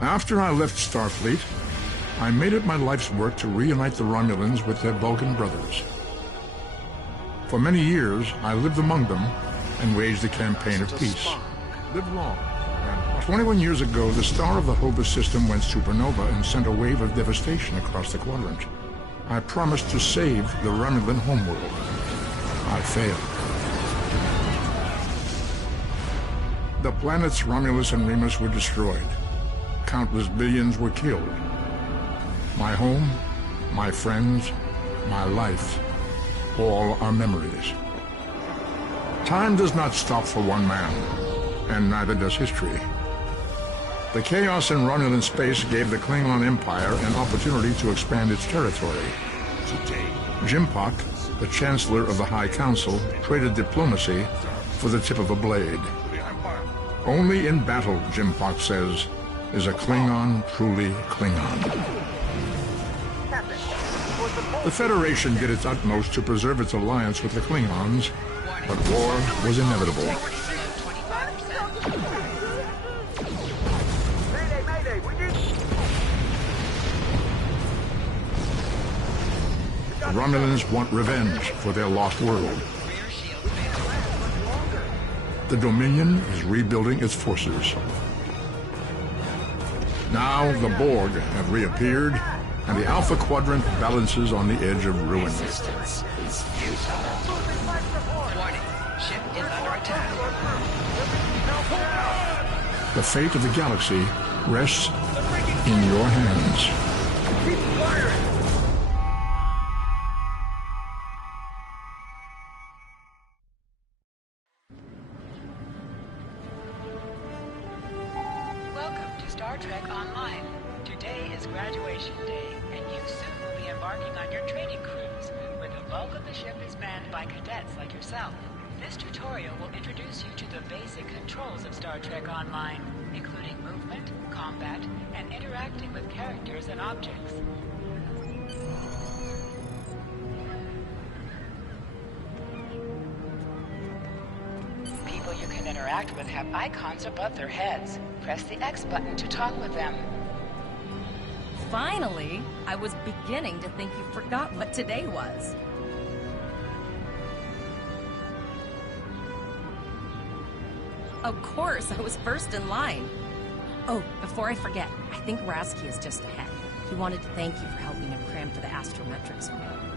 After I left Starfleet, I made it my life's work to reunite the Romulans with their Vulcan brothers. For many years, I lived among them and waged a campaign of peace. Live long. 21 years ago, the star of the Hova system went supernova and sent a wave of devastation across the quadrant. I promised to save the Romulan homeworld. I failed. The planets Romulus and Remus were destroyed. Countless billions were killed. My home, my friends, my life, all are memories. Time does not stop for one man, and neither does history. The chaos in Romulan space gave the Klingon Empire an opportunity to expand its territory. Jimpak, the Chancellor of the High Council, traded diplomacy for the tip of a blade. Only in battle, Jimpak says, is a Klingon truly Klingon. The Federation did its utmost to preserve its alliance with the Klingons, but war was inevitable. The Romulans want revenge for their lost world. The Dominion is rebuilding its forces. Now the Borg have reappeared, and the Alpha Quadrant balances on the edge of ruin. The fate of the galaxy rests in your hands. Keep firing! Welcome to Star Trek Online. Today is graduation day, and you soon will be embarking on your training cruise, where the bulk of the ship is manned by cadets like yourself. This tutorial will introduce you to the basic controls of Star Trek Online, including movement, combat, and interacting with characters and objects. People you can interact with have icons above their heads. Press the X button to talk with them. Finally! I was beginning to think you forgot what today was. Of course, I was first in line. Oh, before I forget, I think Rasky is just ahead. He wanted to thank you for helping him cram for the astrometrics quiz.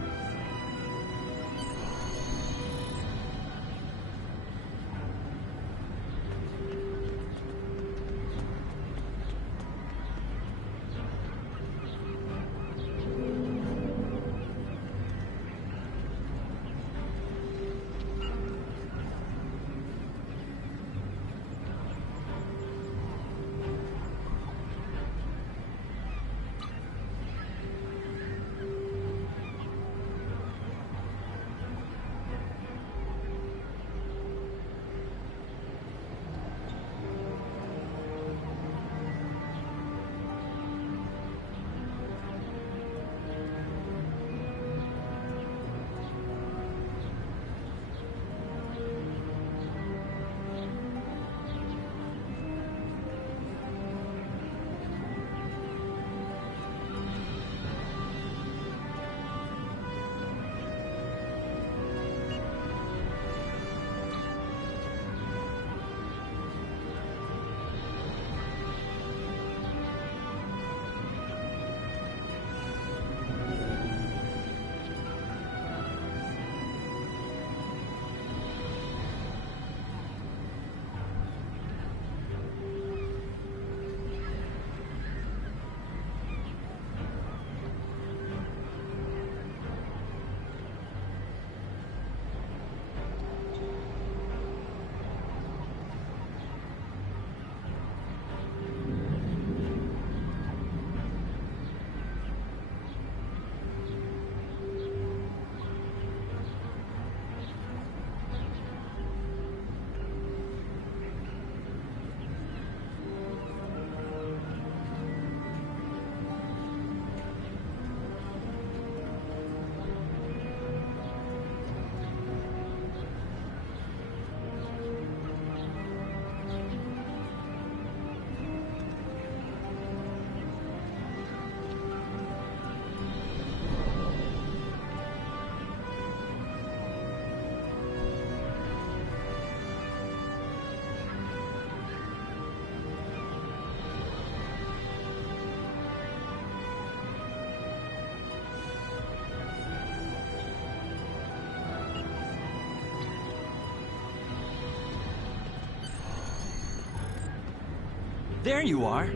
There you are.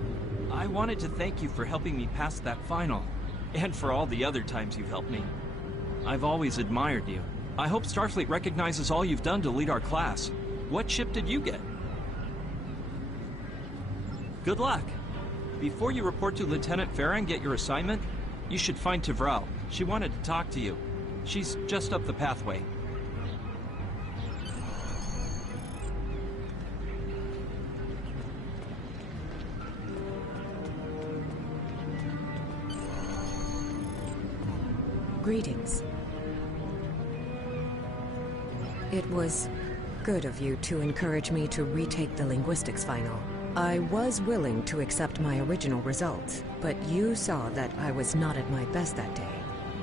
I wanted to thank you for helping me pass that final, and for all the other times you've helped me. I've always admired you. I hope Starfleet recognizes all you've done to lead our class. What ship did you get? Good luck. Before you report to Lieutenant Farah and get your assignment, you should find Tvrel. She wanted to talk to you. She's just up the pathway. Greetings. It was good of you to encourage me to retake the linguistics final. I was willing to accept my original results, but you saw that I was not at my best that day.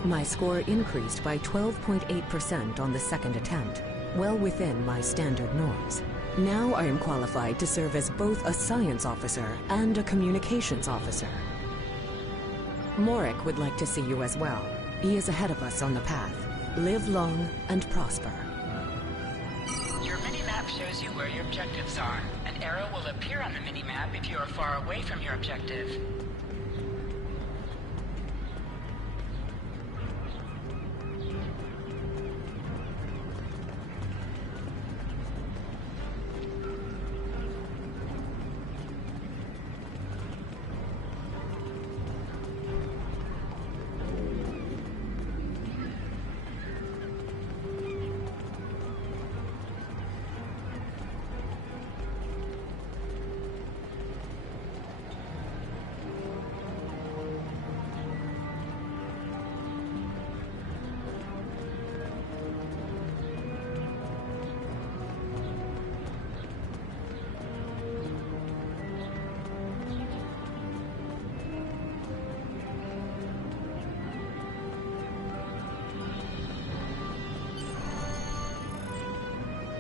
My score increased by 12.8% on the second attempt, well within my standard norms. Now I am qualified to serve as both a science officer and a communications officer. Morik would like to see you as well. He is ahead of us on the path. Live long and prosper. Your mini-map shows you where your objectives are. An arrow will appear on the mini-map if you are far away from your objective.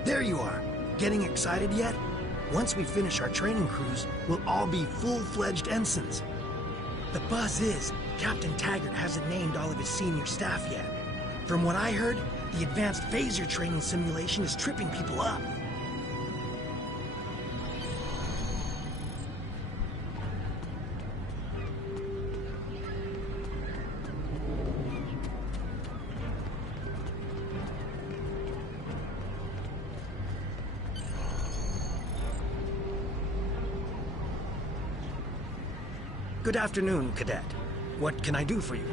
There you are. Getting excited yet? Once we finish our training cruise, we'll all be full-fledged ensigns. The buzz is, Captain Taggart hasn't named all of his senior staff yet. From what I heard, the advanced phaser training simulation is tripping people up. Good afternoon, Cadet. What can I do for you?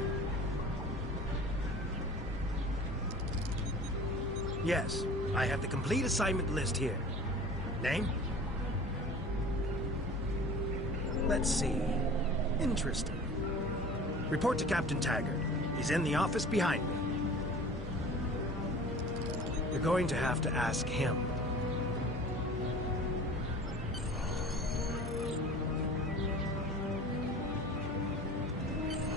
Yes, I have the complete assignment list here. Name? Let's see. Interesting. Report to Captain Taggart. He's in the office behind me. You're going to have to ask him.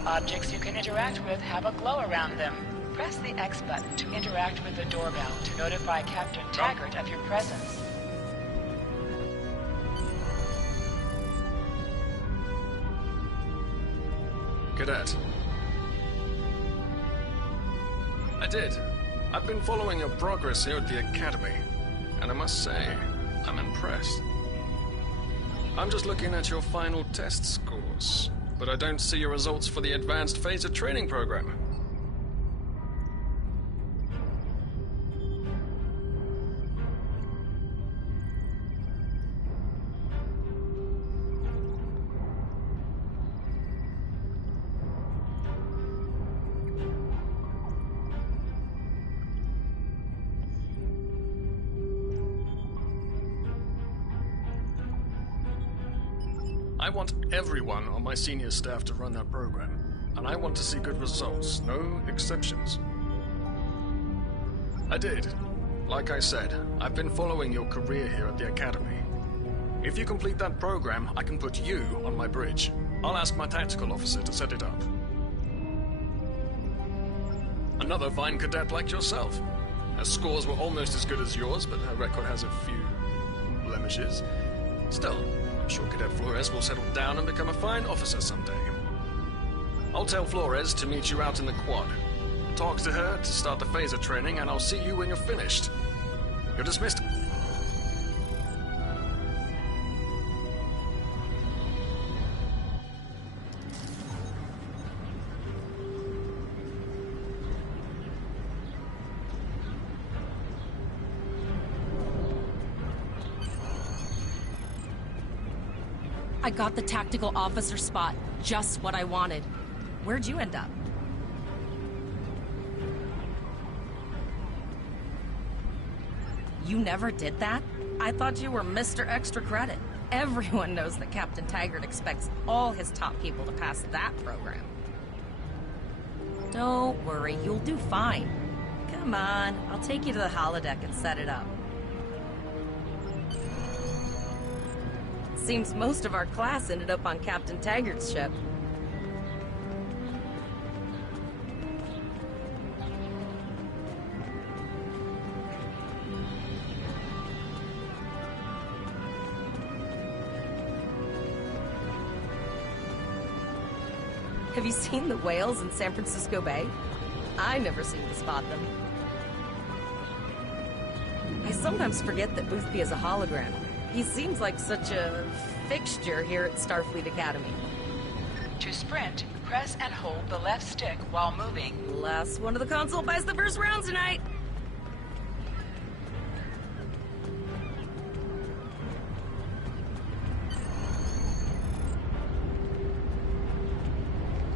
Objects you can interact with have a glow around them. Press the X button to interact with the doorbell to notify Captain Taggart of your presence. Cadet. I did. I've been following your progress here at the Academy, and I must say, I'm impressed. I'm just looking at your final test scores, but I don't see your results for the Advanced Phaser Training Program. I want everyone on my senior staff to run that program, and I want to see good results, no exceptions. I did. Like I said, I've been following your career here at the Academy. If you complete that program, I can put you on my bridge. I'll ask my tactical officer to set it up. Another fine cadet like yourself. Her scores were almost as good as yours, but her record has a few blemishes. Still, I'm sure Cadet Flores will settle down and become a fine officer someday. I'll tell Flores to meet you out in the quad. Talk to her to start the phaser training, and I'll see you when you're finished. You're dismissed. I got the tactical officer spot. Just what I wanted. Where'd you end up? You never did that? I thought you were Mr. Extra Credit. Everyone knows that Captain Taggart expects all his top people to pass that program. Don't worry, you'll do fine. Come on, I'll take you to the holodeck and set it up. Seems most of our class ended up on Captain Taggart's ship. Have you seen the whales in San Francisco Bay? I never seem to spot them. I sometimes forget that Boothby is a hologram. He seems like such a fixture here at Starfleet Academy. To sprint, press and hold the left stick while moving. Last one of the console buys the first round tonight.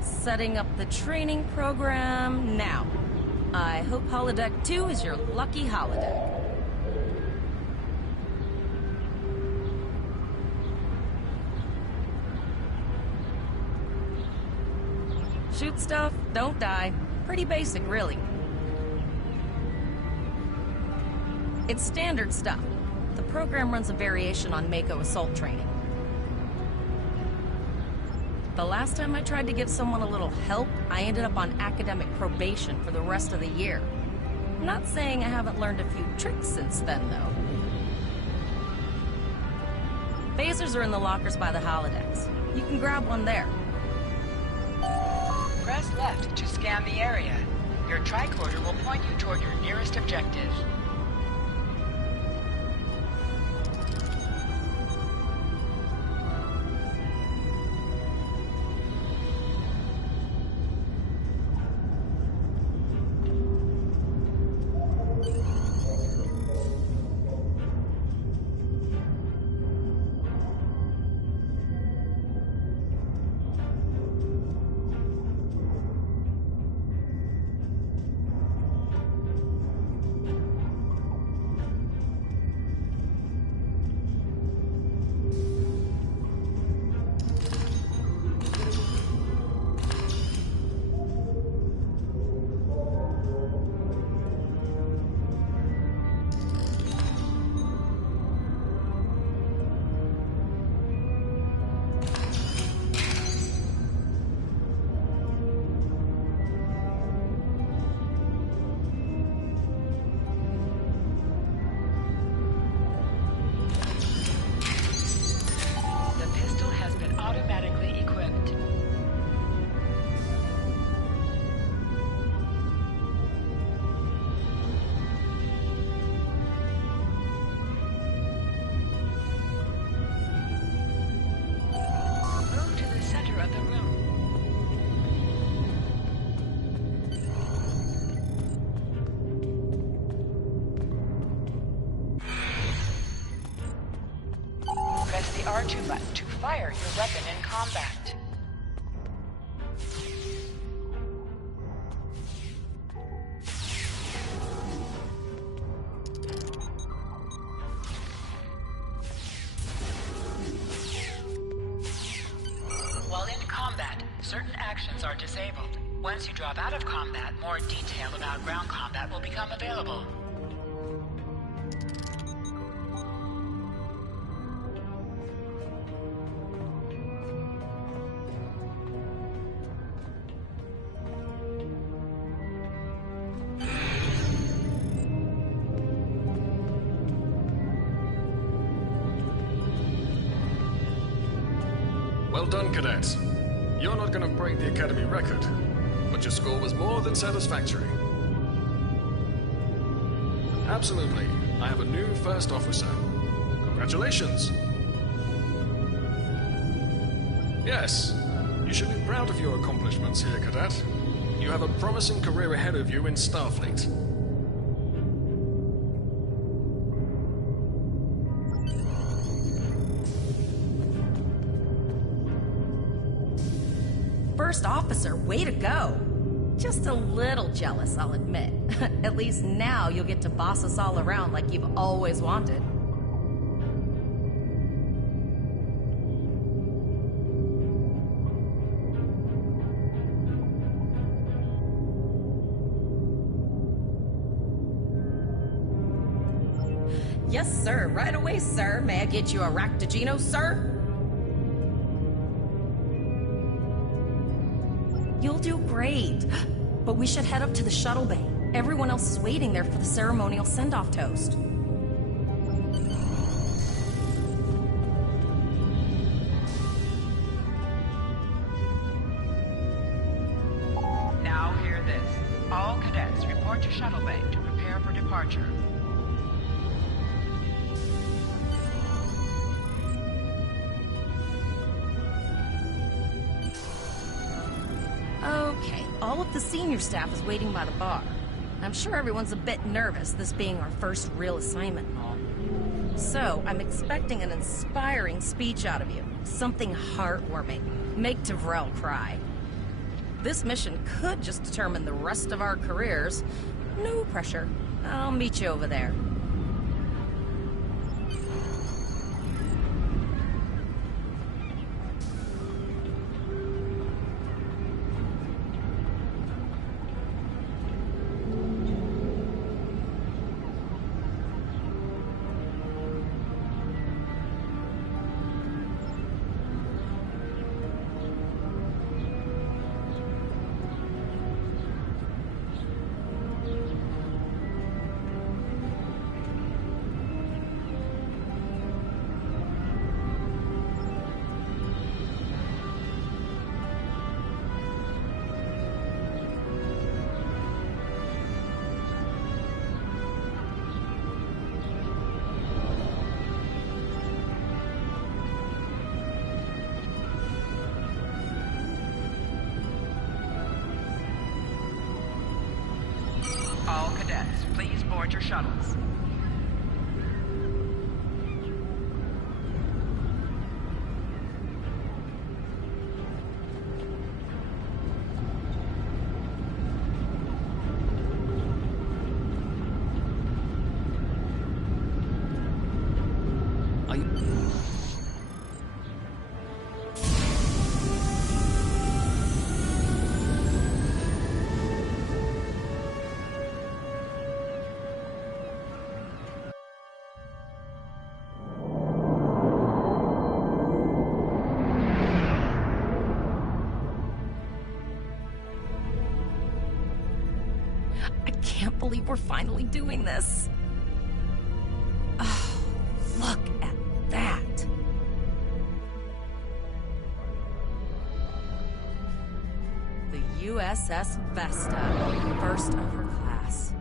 Setting up the training program now. I hope Holodeck 2 is your lucky holodeck. Shoot stuff, don't die. Pretty basic, really. It's standard stuff. The program runs a variation on Mako assault training. The last time I tried to give someone a little help, I ended up on academic probation for the rest of the year. I'm not saying I haven't learned a few tricks since then, though. Phasers are in the lockers by the holodecks. You can grab one there. Press left to scan the area. Your tricorder will point you toward your nearest objective. R2 button to fire your weapon in combat. While in combat, certain actions are disabled. Once you drop out of combat, more detail about ground combat will become available. Well done, cadets. You're not going to break the Academy record, but your score was more than satisfactory. Absolutely. I have a new first officer. Congratulations. Yes, you should be proud of your accomplishments here, cadet. You have a promising career ahead of you in Starfleet. first officer. Way to go. Just a little jealous, I'll admit. At least now you'll get to boss us all around like you've always wanted. Yes, sir. Right away, sir. May I get you a Ractigino, sir? You'll do great. But we should head up to the shuttle bay. Everyone else is waiting there for the ceremonial send-off toast. Now hear this. All cadets report to shuttle bay to prepare for departure. Okay, all of the senior staff is waiting by the bar. I'm sure everyone's a bit nervous, this being our first real assignment and all. So, I'm expecting an inspiring speech out of you. Something heartwarming. Make Tavrel cry. This mission could just determine the rest of our careers. No pressure. I'll meet you over there. All cadets, please board your shuttles. I can't believe we're finally doing this. Oh, look at that. The USS Vesta, first of her class.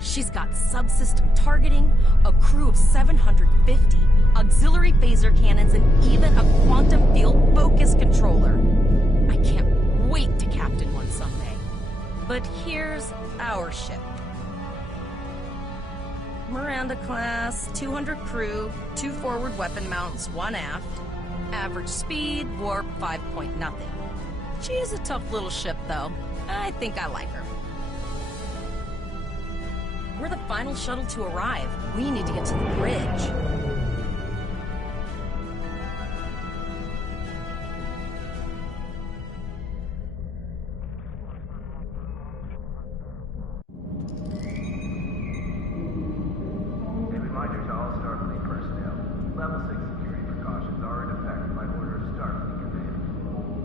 She's got subsystem targeting, a crew of 750, auxiliary phaser cannons, and even a quantum field focus controller. I can't wait to captain one someday. But here's our ship. Miranda class, 200 crew, 2 forward weapon mounts, 1 aft. Average speed, warp 5 point nothing. She's a tough little ship, though. I think I like her. We're the final shuttle to arrive. We need to get to the bridge.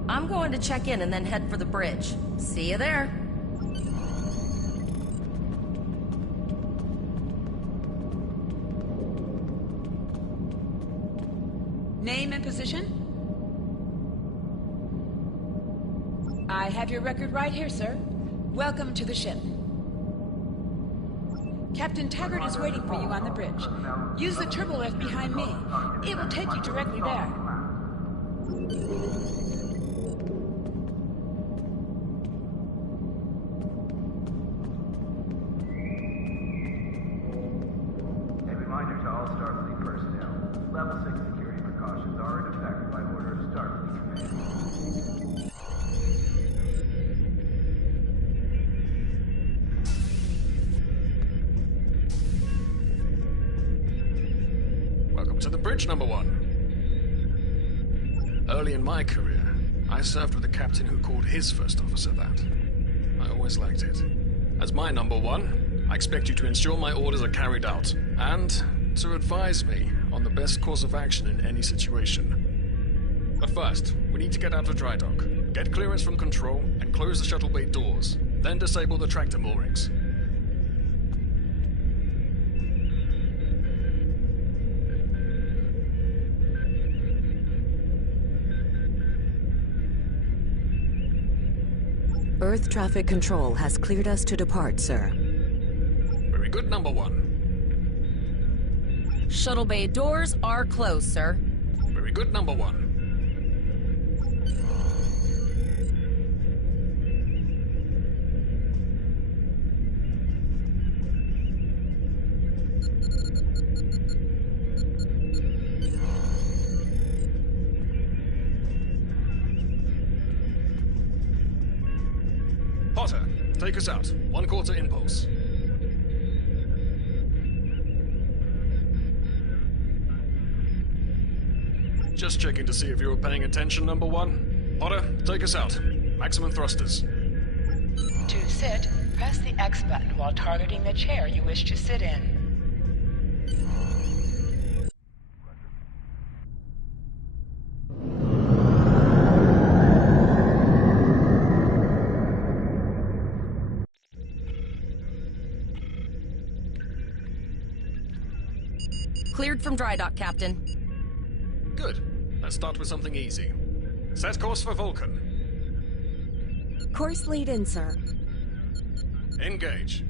I'm going to check in and then head for the bridge. See you there. Name and position? I have your record right here, sir. Welcome to the ship. Captain Taggart is waiting for you on the bridge. Use the turbo lift behind me. It will take you directly there. Courage, number one. Early in my career, I served with a captain who called his first officer that. I always liked it. As my number one, I expect you to ensure my orders are carried out, and to advise me on the best course of action in any situation. But first, we need to get out of dry dock, get clearance from control, and close the shuttle bay doors, then disable the tractor moorings. Earth traffic control has cleared us to depart, sir. Very good, number one. Shuttle bay doors are closed, sir. Very good, number one. Potter, take us out. 1/4 impulse. Just checking to see if you were paying attention, number one. Potter, take us out. Maximum thrusters. To sit, press the X button while targeting the chair you wish to sit in. Cleared from dry dock, Captain. Good. Let's start with something easy. Set course for Vulcan. Course lead in, sir. Engage.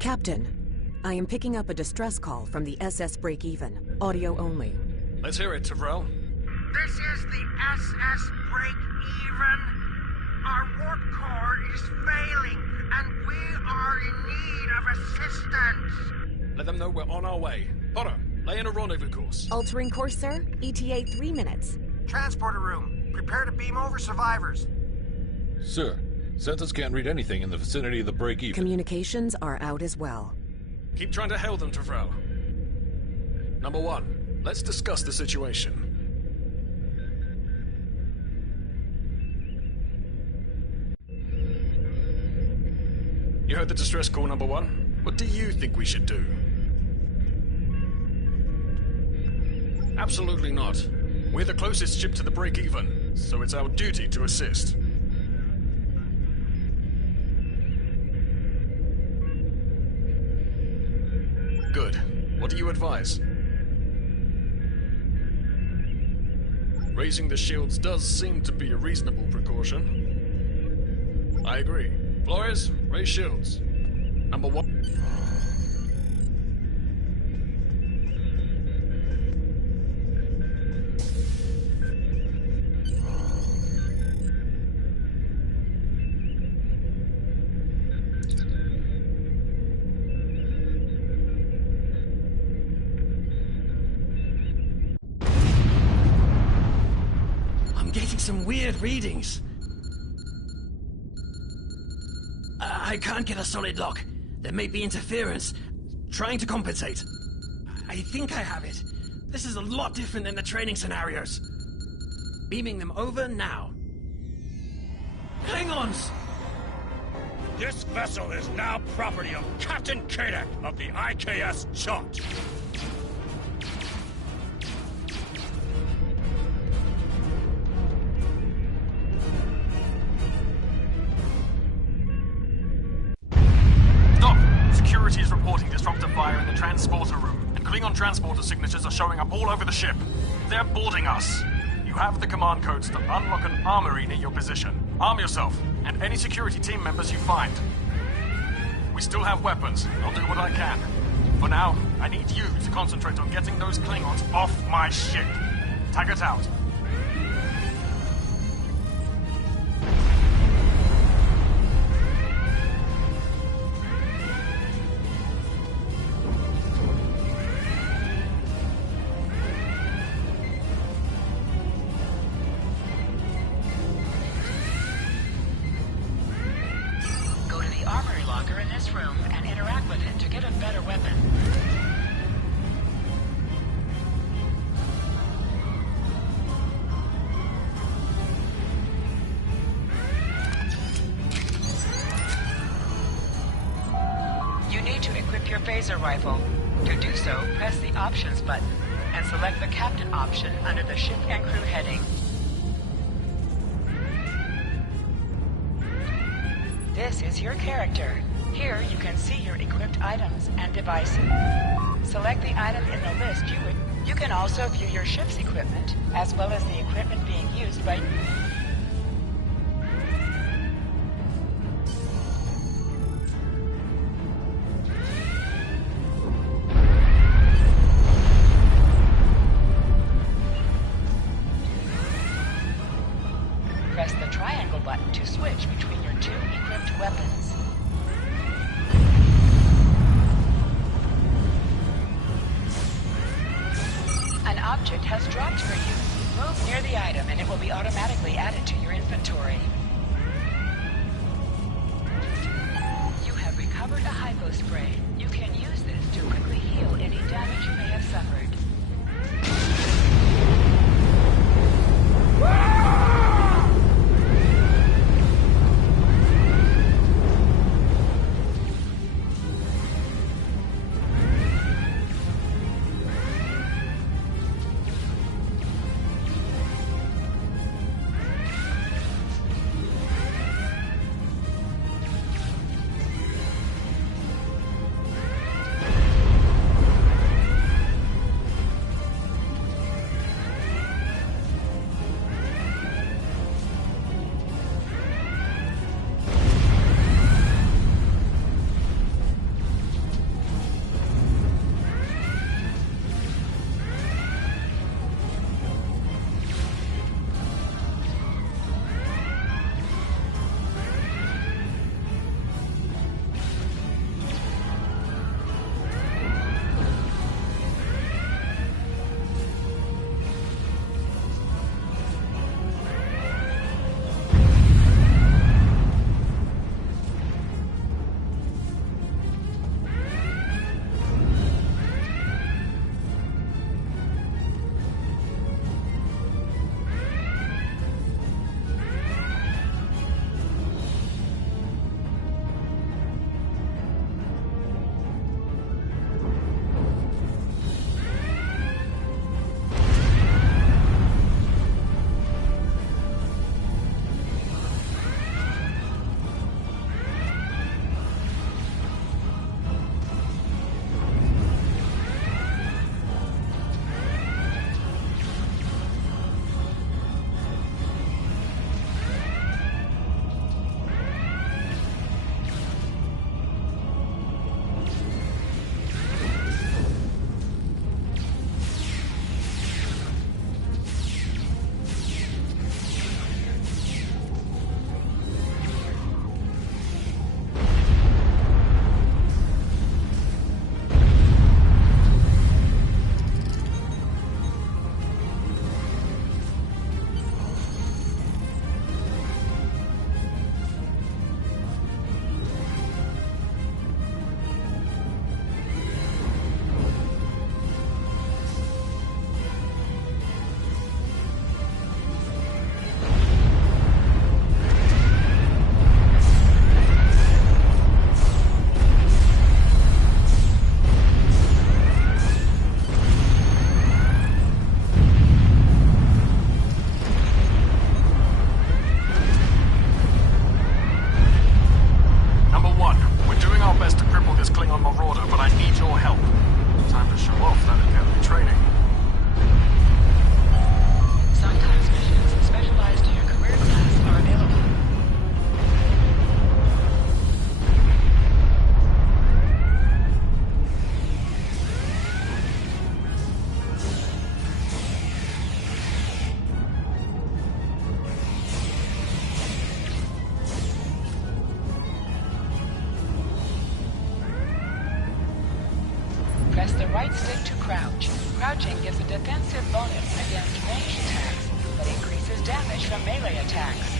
Captain, I am picking up a distress call from the SS Break-Even. Audio only. Let's hear it, Tyrell. This is the SS Break-Even. Our warp core is failing, and we are in need of assistance. Let them know we're on our way. Potter, lay in a rendezvous course. Altering course, sir. ETA 3 minutes. Transporter room. Prepare to beam over survivors. Sir, sensors can't read anything in the vicinity of the break-even. Communications are out as well. Keep trying to hail them, Tyrell. Number one, let's discuss the situation. You heard the distress call, number one. What do you think we should do? Absolutely not. We're the closest ship to the break-even, so it's our duty to assist. Good. What do you advise? Raising the shields does seem to be a reasonable precaution. I agree. Flores, raise shields. Number one. I'm getting some weird readings. I can't get a solid lock. There may be interference. Trying to compensate. I think I have it. This is a lot different than the training scenarios. Beaming them over now. Klingons! This vessel is now property of Captain Kadek of the IKS Jaunt. Security is reporting disruptor fire in the transporter room, and Klingon transporter signatures are showing up all over the ship. They're boarding us. You have the command codes to unlock an armory near your position. Arm yourself, and any security team members you find. We still have weapons. I'll do what I can. For now, I need you to concentrate on getting those Klingons off my ship. Taggart out. this room and interact with it to get a better weapon. You need to equip your phaser rifle. To do so, press the Options button and select the Captain option under the Ship and Crew heading. This is your character. Here you can see your equipped items and devices. Select the item in the list you can also view your ship's equipment, as well as the equipment being used by... Press the triangle button to switch between your two equipped weapons. An object has dropped for you. Move near the item and it will be automatically added to your inventory. You have recovered a hypo spray. You can use this to quickly heal any damage you may have suffered. Press the right stick to crouch. Crouching gives a defensive bonus against ranged attacks, but increases damage from melee attacks.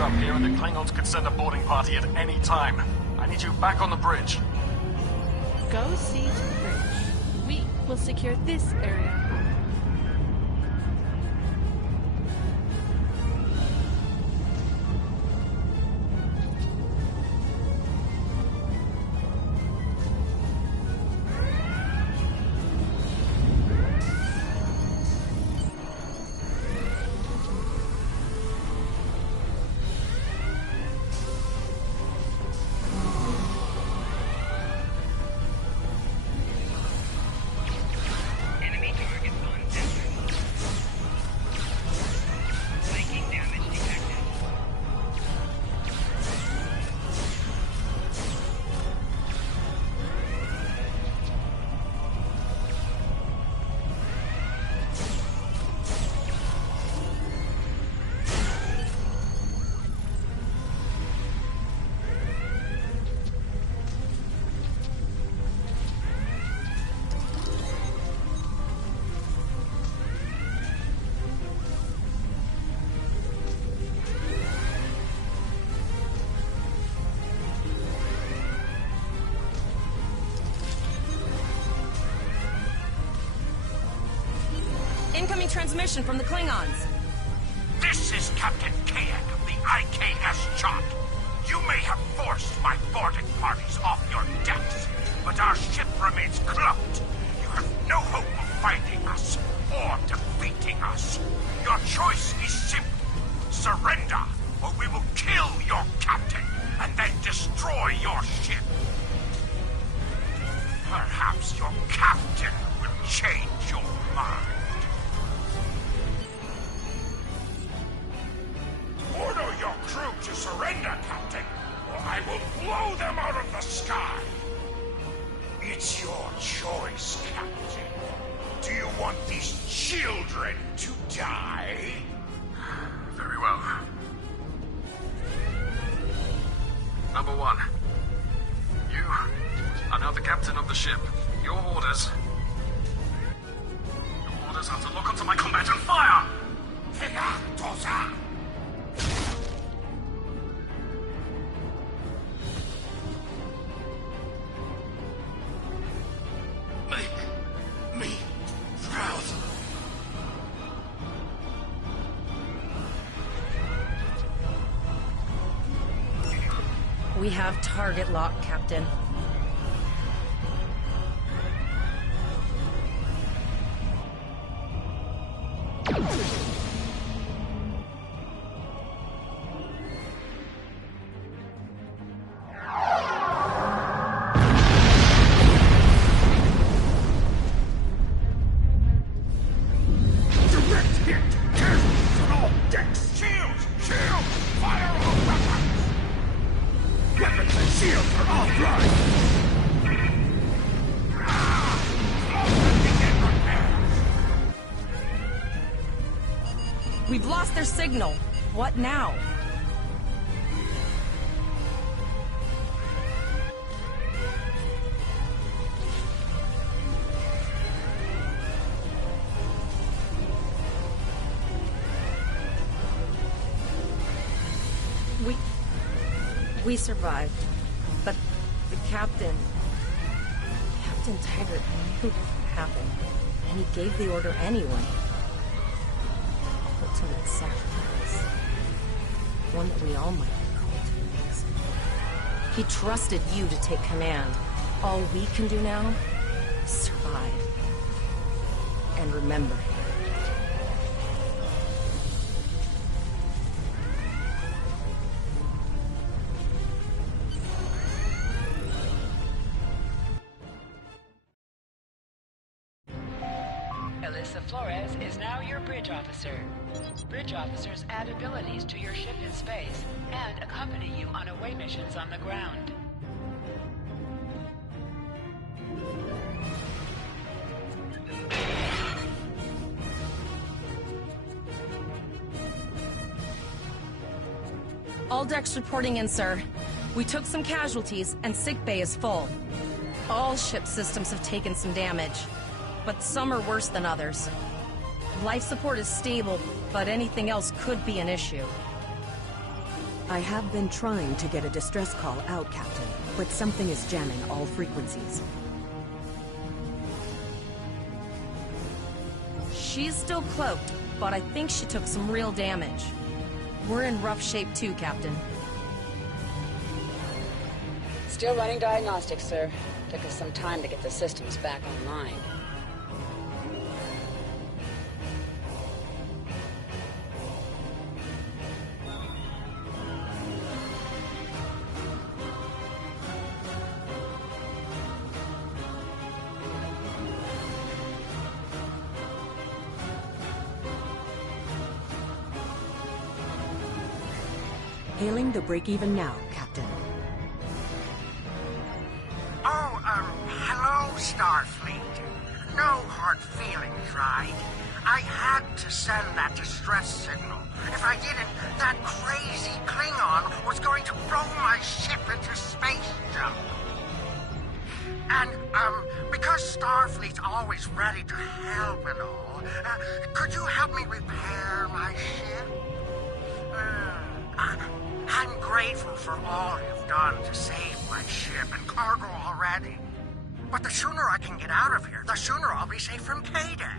showed up here and the Klingons could send a boarding party at any time. I need you back on the bridge. Go see to the bridge. We will secure this area. Incoming transmission from the Klingons. This is Captain Kayak of the IKS Chot. You may have forced my boarding parties off your decks, but our ship remains cloaked. You have no hope of finding us or defeating us. Your choice is simple. Surrender, or we will kill your captain and then destroy your ship. Perhaps your captain will change your mind. Order your crew to surrender, Captain, or I will blow them out of the sky. It's your choice, Captain. Do you want these children to die? Very well. Number one, you are now the captain of the ship. Your orders are to lock onto my combat and fire! Make me proud. We have target lock, Captain. We've lost their signal. What now? We survived, but the Captain Taggart knew what would happen, and he gave the order anyway. Ultimate sacrifice. One that we all might be called to next. He trusted you to take command. All we can do now is survive. And remember him. Flores is now your bridge officer. Bridge officers add abilities to your ship in space and accompany you on away missions on the ground. All decks reporting in, sir. We took some casualties and sickbay is full. All ship systems have taken some damage, but some are worse than others. Life support is stable, but anything else could be an issue. I have been trying to get a distress call out, Captain, but something is jamming all frequencies. She's still cloaked, but I think she took some real damage. We're in rough shape too, Captain. Still running diagnostics, sir. Took us some time to get the systems back online. Hailing the break-even now, Captain. Oh, hello, Starfleet. No hard feelings, right? I had to send that distress signal. If I didn't, that crazy Klingon was going to blow my ship into space jump. And, because Starfleet's always ready to help and all, could you help me repair my ship? I'm grateful for all you've done to save my ship and cargo already. But the sooner I can get out of here, the sooner I'll be safe from KDEC.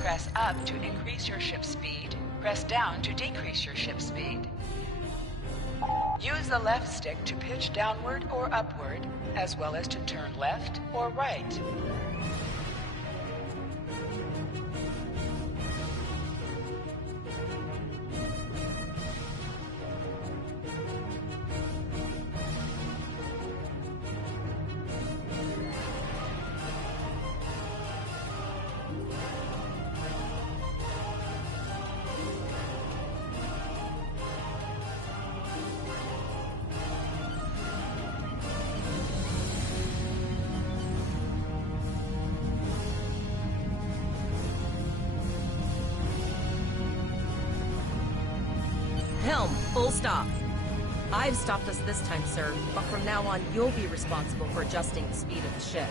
Press up to increase your ship speed. Press down to decrease your ship speed. Use the left stick to pitch downward or upward, as well as to turn left or right. Helm, full stop. I've stopped us this time, sir, but from now on, you'll be responsible for adjusting the speed of the ship.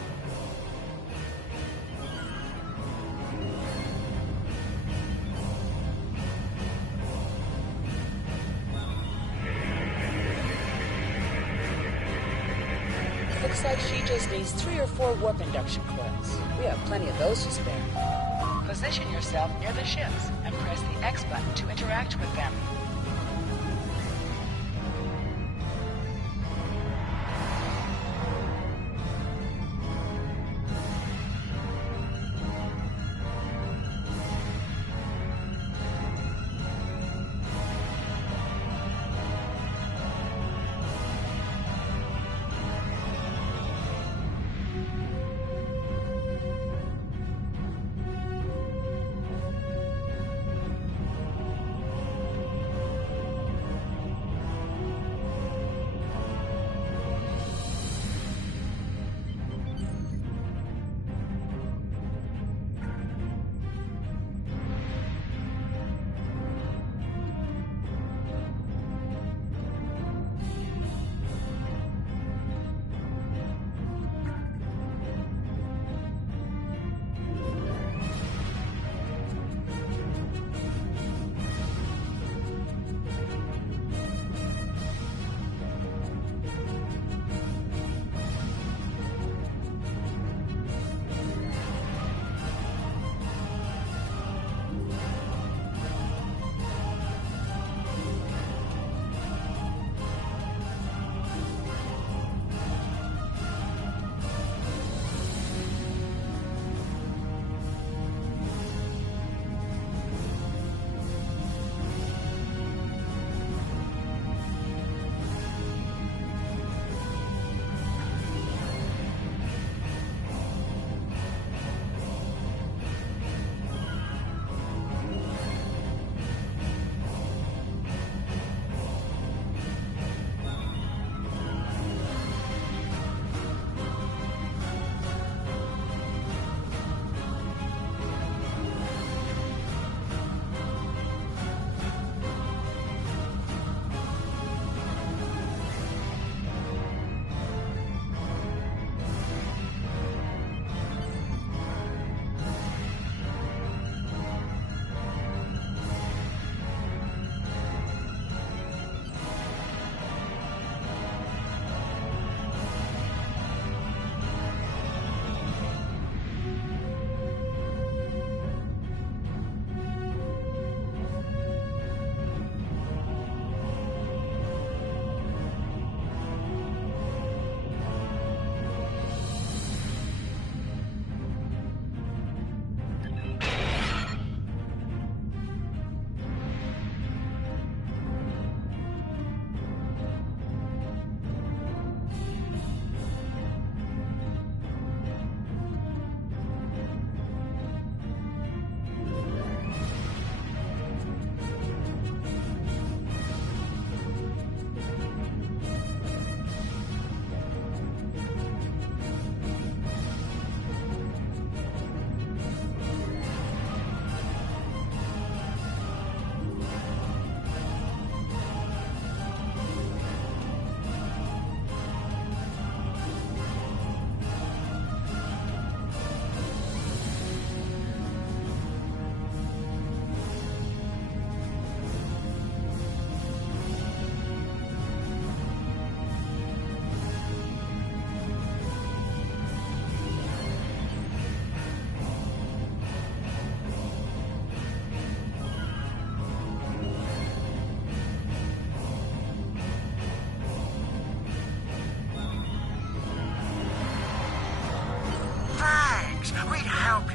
Looks like she just needs 3 or 4 warp induction coils. We have plenty of those to spare. Position yourself near the ships and press the X button to interact with them.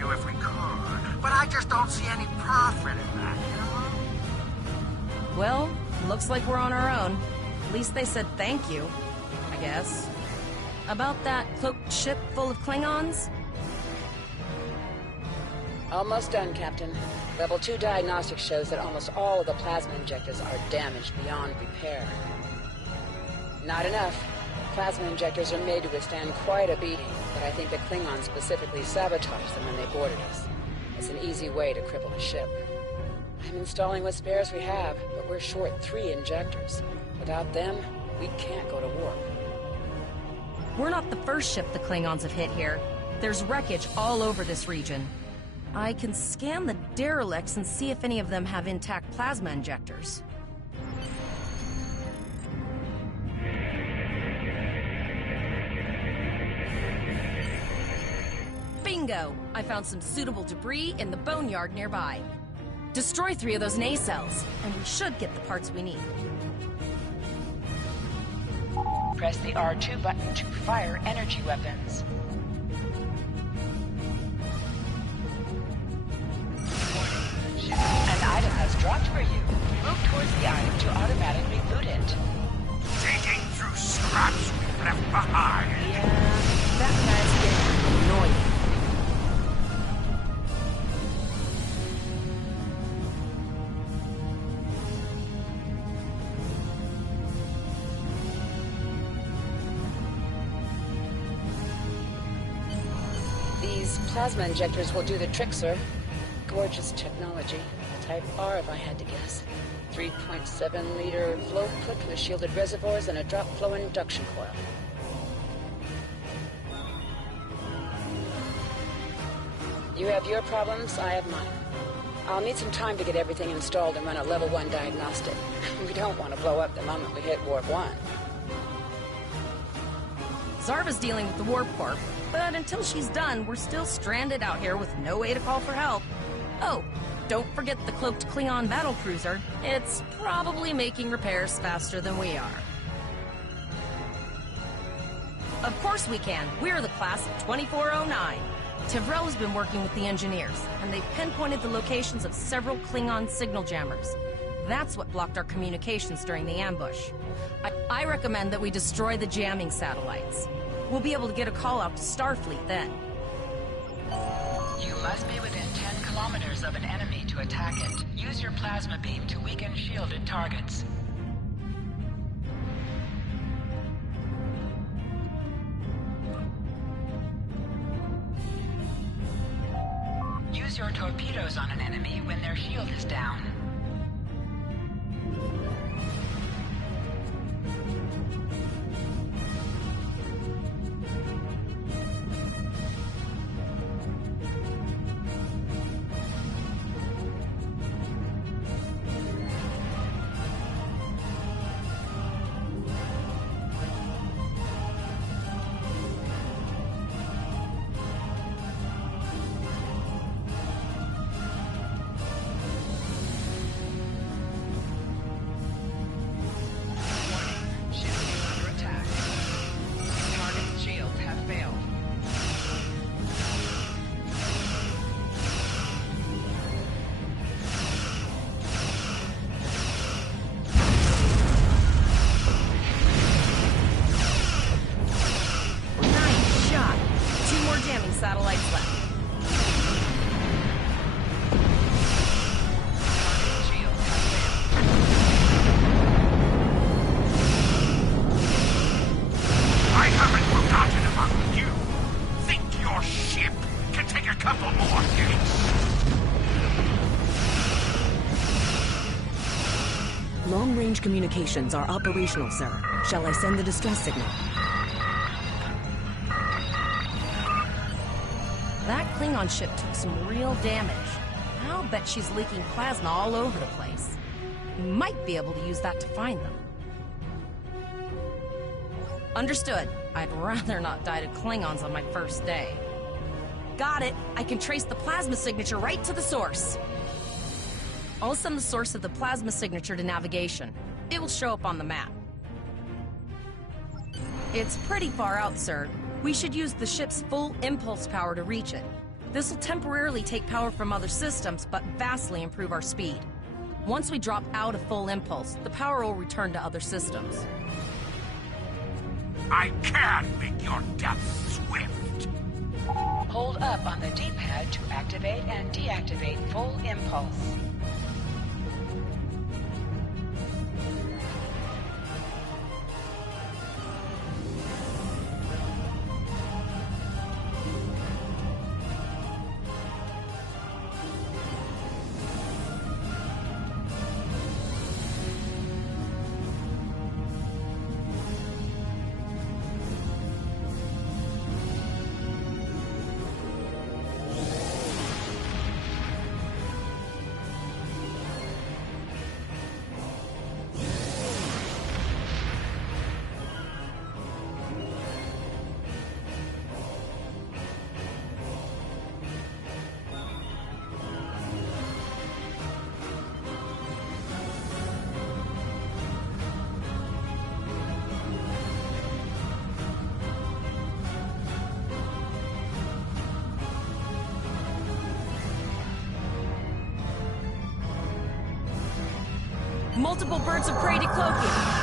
you if we could, but I just don't see any profit in that, you know? Well, looks like we're on our own. At least they said thank you, I guess. About that cloaked ship full of Klingons? Almost done, Captain. Level 2 diagnostics shows that almost all of the plasma injectors are damaged beyond repair. Not enough. Plasma injectors are made to withstand quite a beating, but I think the Klingons specifically sabotaged them when they boarded us. It's an easy way to cripple a ship. I'm installing what spares we have, but we're short 3 injectors. Without them, we can't go to warp. We're not the first ship the Klingons have hit here. There's wreckage all over this region. I can scan the derelicts and see if any of them have intact plasma injectors. Bingo! I found some suitable debris in the boneyard nearby. Destroy 3 of those nacelles, and we should get the parts we need. Press the R2 button to fire energy weapons. An item has dropped for you. Move towards the item to automatically loot it. Digging through scraps we've left behind. Yeah, that guy's getting annoying. These plasma injectors will do the trick, sir. Gorgeous technology. Type R, if I had to guess. 3.7-liter flow clip with shielded reservoirs and a drop flow induction coil. You have your problems, I have mine. I'll need some time to get everything installed and run a level 1 diagnostic. We don't want to blow up the moment we hit warp 1. Zarva's dealing with the warp core, but until she's done, we're still stranded out here with no way to call for help. Oh, don't forget the cloaked Klingon battlecruiser. It's probably making repairs faster than we are. Of course we can. We're the class of 2409. Tivrel has been working with the engineers, and they've pinpointed the locations of several Klingon signal jammers. That's what blocked our communications during the ambush. I recommend that we destroy the jamming satellites. We'll be able to get a call out to Starfleet then. You must be within 10 kilometers of an enemy to attack it. Use your plasma beam to weaken shielded targets. Use your torpedoes on an enemy when their shield is down. Satellites left. I haven't forgotten about you. Think your ship can take a couple more hits? Long-range communications are operational, sir. Shall I send the distress signal? That Klingon ship took some real damage. I'll bet she's leaking plasma all over the place. We might be able to use that to find them. Understood. I'd rather not die to Klingons on my first day. Got it. I can trace the plasma signature right to the source. I'll send the source of the plasma signature to navigation. It will show up on the map. It's pretty far out, sir. We should use the ship's full impulse power to reach it. This will temporarily take power from other systems, but vastly improve our speed. Once we drop out of full impulse, the power will return to other systems. I can make your death swift. Hold up on the D-pad to activate and deactivate full impulse. Multiple birds of prey decloaking.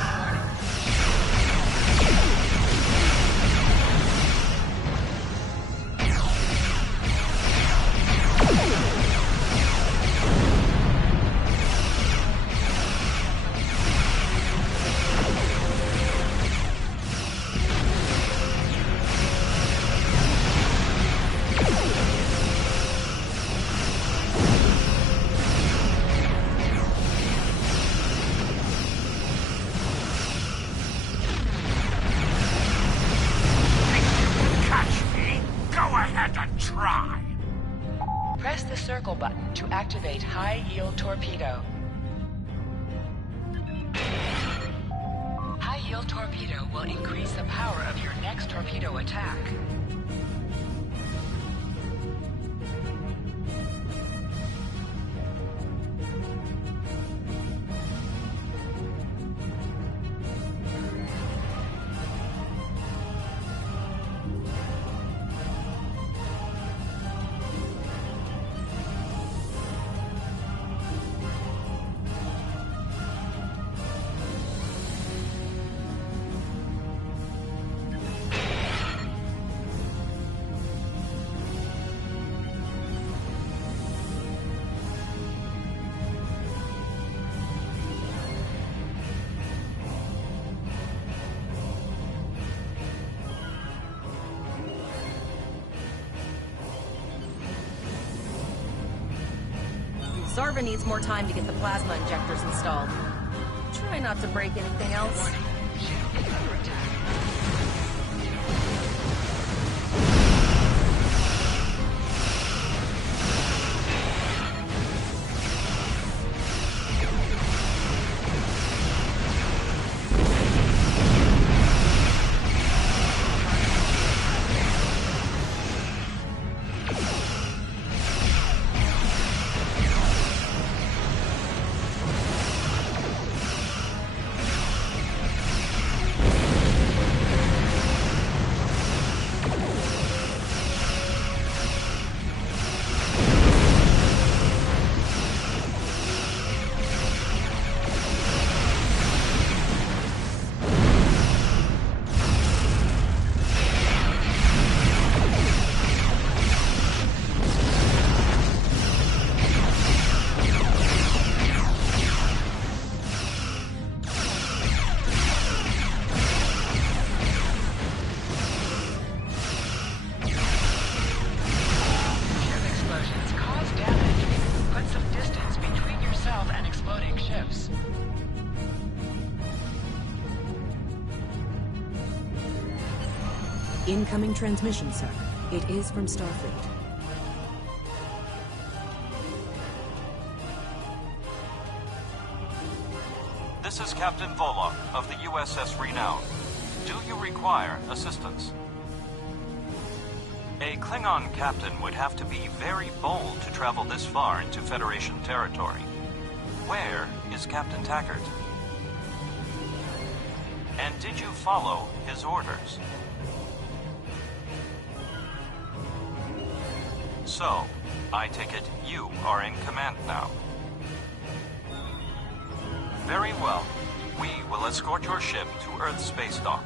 Press the circle button to activate high-yield torpedo. High-yield torpedo will increase the power of your next torpedo attack. Zarva needs more time to get the plasma injectors installed. Try not to break anything else. Incoming transmission, sir. It is from Starfleet. This is Captain Volok of the USS Renown. Do you require assistance? A Klingon captain would have to be very bold to travel this far into Federation territory. Where is Captain Taggart? And did you follow his orders? So, I take it you are in command now. Very well. We will escort your ship to Earth's space dock.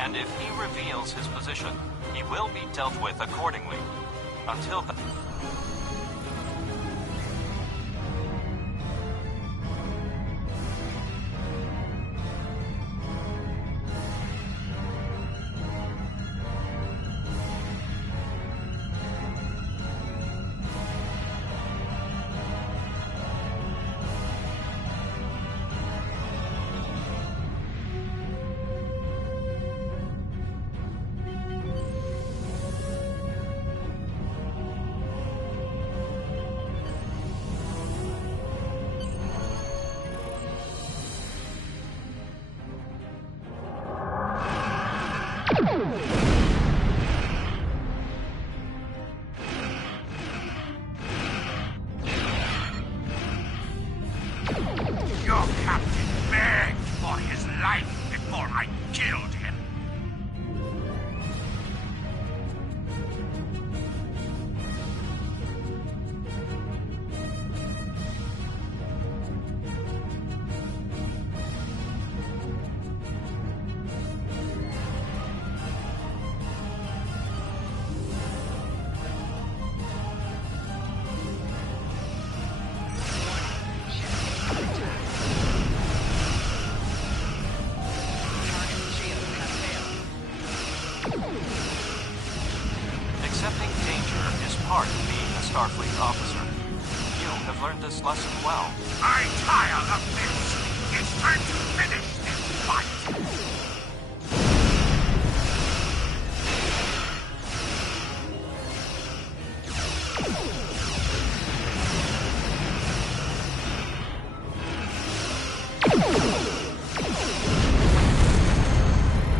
And if he reveals his position, he will be dealt with accordingly. Until then... Your captain begged for his life before I killed him. Accepting danger is part of being a Starfleet officer. You have learned this lesson well. I tire of this. It's time to finish this fight.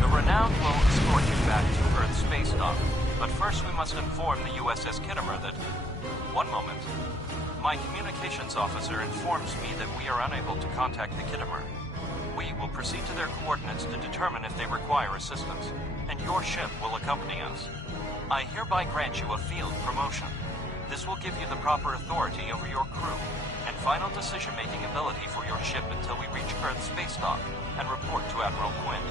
The Renowned will escort you back to Earth's space dock. But first we must inform the USS Kittimer that... One moment. My communications officer informs me that we are unable to contact the Kittimer. We will proceed to their coordinates to determine if they require assistance, and your ship will accompany us. I hereby grant you a field promotion. This will give you the proper authority over your crew, and final decision-making ability for your ship until we reach Earth's space dock and report to Admiral Quinn.